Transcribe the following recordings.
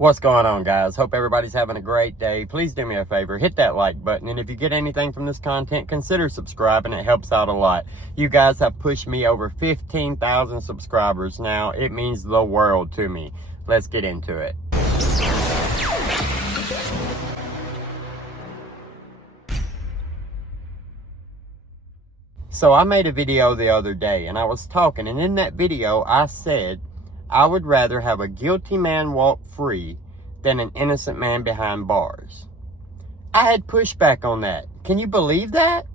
What's going on, guys? Hope everybody's having a great day. Please do me a favor, hit that like button, and if you get anything from this content, consider subscribing. It helps out a lot. You guys have pushed me over 15,000 subscribers now. It means the world to me. Let's get into it. So I made a video the other day, and I was talking, and in that video I said I would rather have a guilty man walk free than an innocent man behind bars. I had pushback on that. Can you believe that?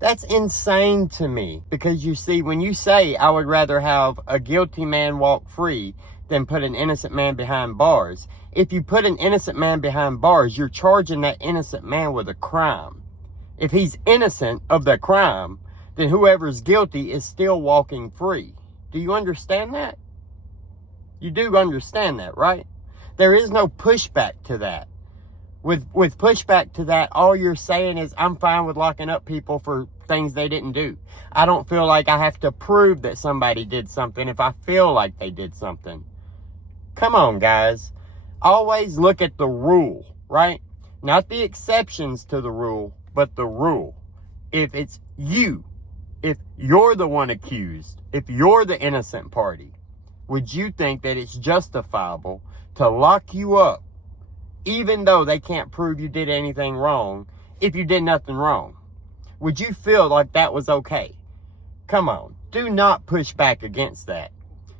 That's insane to me. Because you see, when you say I would rather have a guilty man walk free than put an innocent man behind bars, if you put an innocent man behind bars, you're charging that innocent man with a crime. If he's innocent of the crime, then whoever's guilty is still walking free. Do you understand that? You do understand that, right? There is no pushback to that. With pushback to that, all you're saying is, I'm fine with locking up people for things they didn't do. I don't feel like I have to prove that somebody did something if I feel like they did something. Come on, guys. Always look at the rule, right? Not the exceptions to the rule, but the rule. If it's you, if you're the one accused, if you're the innocent party, would you think that it's justifiable to lock you up, even though they can't prove you did anything wrong, if you did nothing wrong? Would you feel like that was okay? Come on, do not push back against that.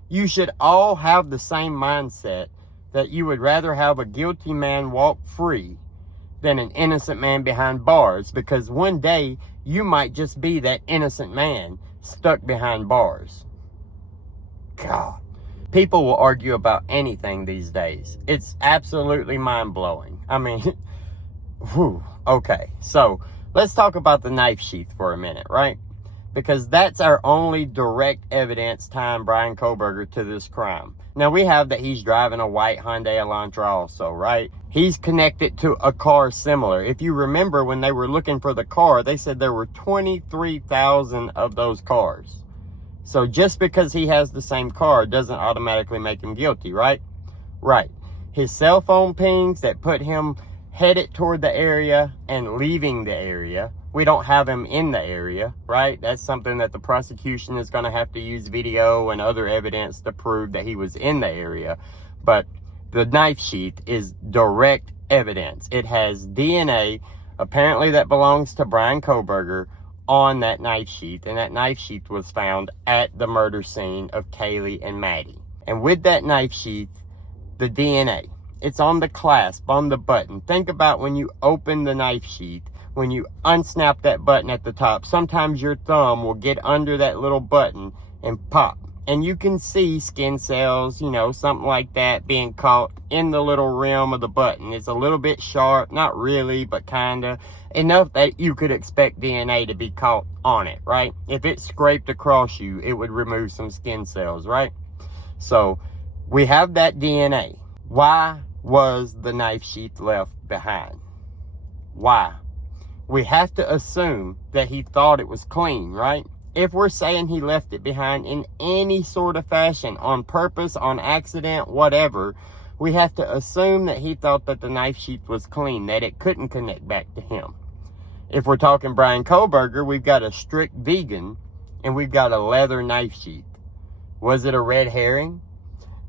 You should all have the same mindset that you would rather have a guilty man walk free than an innocent man behind bars, because one day you might just be that innocent man stuck behind bars. God. People will argue about anything these days. It's absolutely mind-blowing. I mean, whew. Okay, so let's talk about the knife sheath for a minute, right? Because that's our only direct evidence tying Bryan Kohberger to this crime. Now, we have that he's driving a white Hyundai Elantra also, right? He's connected to a car similar. If you remember, when they were looking for the car, they said there were 23,000 of those cars. So just because he has the same car doesn't automatically make him guilty, right? Right. His cell phone pings that put him headed toward the area and leaving the area. We don't have him in the area, right? That's something that the prosecution is going to have to use video and other evidence to prove that he was in the area. But the knife sheath is direct evidence. It has DNA, apparently, that belongs to Bryan Kohberger, on that knife sheath, and that knife sheath was found at the murder scene of Kaylee and Maddie. And with that knife sheath, the DNA, it's on the clasp, on the button. Think about when you open the knife sheath, when you unsnap that button at the top, sometimes your thumb will get under that little button and pop. And you can see skin cells, you know, something like that being caught in the little rim of the button. It's a little bit sharp, not really, but kinda. Enough that you could expect DNA to be caught on it, right? If it scraped across you, it would remove some skin cells, right? So we have that DNA. Why was the knife sheath left behind? Why? We have to assume that he thought it was clean, right? If we're saying he left it behind in any sort of fashion, on purpose, on accident, whatever, we have to assume that he thought that the knife sheath was clean, that it couldn't connect back to him. If we're talking Bryan Kohberger, we've got a strict vegan, and we've got a leather knife sheath. Was it a red herring?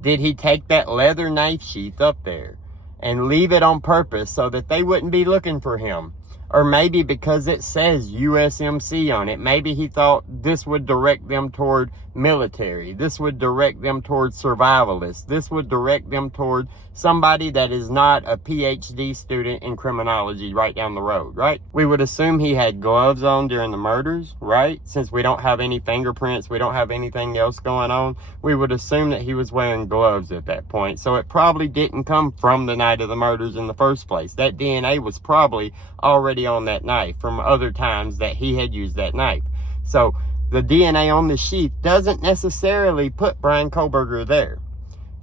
Did he take that leather knife sheath up there and leave it on purpose so that they wouldn't be looking for him? Or maybe because it says USMC on it, maybe he thought this would direct them toward military. This would direct them toward survivalists. This would direct them toward somebody that is not a PhD student in criminology right down the road, right? We would assume he had gloves on during the murders, right? Since we don't have any fingerprints, we don't have anything else going on, we would assume that he was wearing gloves at that point. So it probably didn't come from the night of the murders in the first place. That DNA was probably already on that knife from other times that he had used that knife. So the DNA on the sheath doesn't necessarily put Bryan Kohberger there.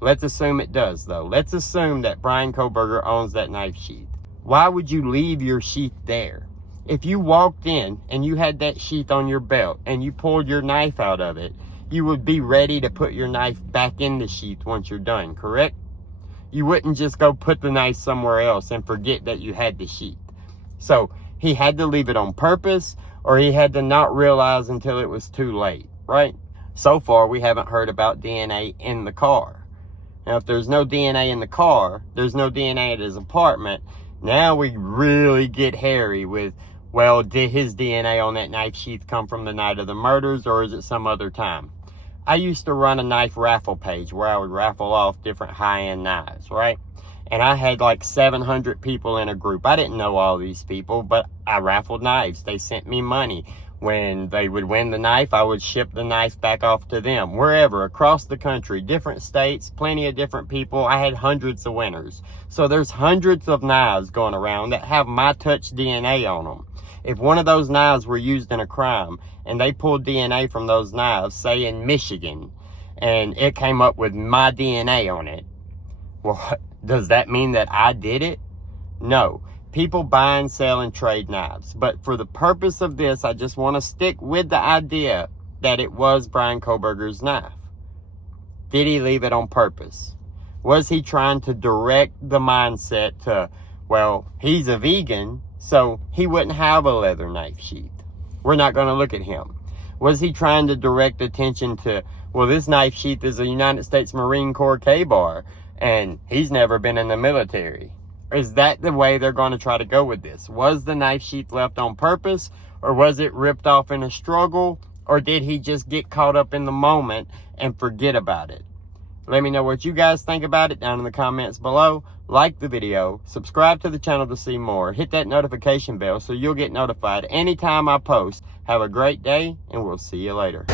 Let's assume it does, though. Let's assume that Bryan Kohberger owns that knife sheath. Why would you leave your sheath there? If you walked in and you had that sheath on your belt and you pulled your knife out of it, you would be ready to put your knife back in the sheath once you're done, correct? You wouldn't just go put the knife somewhere else and forget that you had the sheath. So he had to leave it on purpose, or he had to not realize until it was too late, right? So far, we haven't heard about DNA in the car. Now, if there's no DNA in the car, there's no DNA at his apartment. Now we really get hairy with, well, did his DNA on that knife sheath come from the night of the murders, or is it some other time? I used to run a knife raffle page where I would raffle off different high-end knives, right? And I had like 700 people in a group. I didn't know all these people, but I raffled knives. They sent me money. When they would win the knife, I would ship the knife back off to them. Wherever, across the country, different states, plenty of different people. I had hundreds of winners. So there's hundreds of knives going around that have my touch DNA on them. If one of those knives were used in a crime and they pulled DNA from those knives, say in Michigan, and it came up with my DNA on it, well, does that mean that I did it? No. People buy and sell and trade knives. But for the purpose of this, I just want to stick with the idea that it was Bryan Kohberger's knife. Did he leave it on purpose? Was he trying to direct the mindset to, well, he's a vegan, so he wouldn't have a leather knife sheath. We're not going to look at him. Was he trying to direct attention to, well, this knife sheath is a United States Marine Corps K-bar, and he's never been in the military? Is that the way they're going to try to go with this? Was the knife sheath left on purpose, or was it ripped off in a struggle, or did he just get caught up in the moment and forget about it? Let me know what you guys think about it down in the comments below. Like the video, subscribe to the channel to see more, hit that notification bell so you'll get notified anytime I post. Have a great day, and we'll see you later.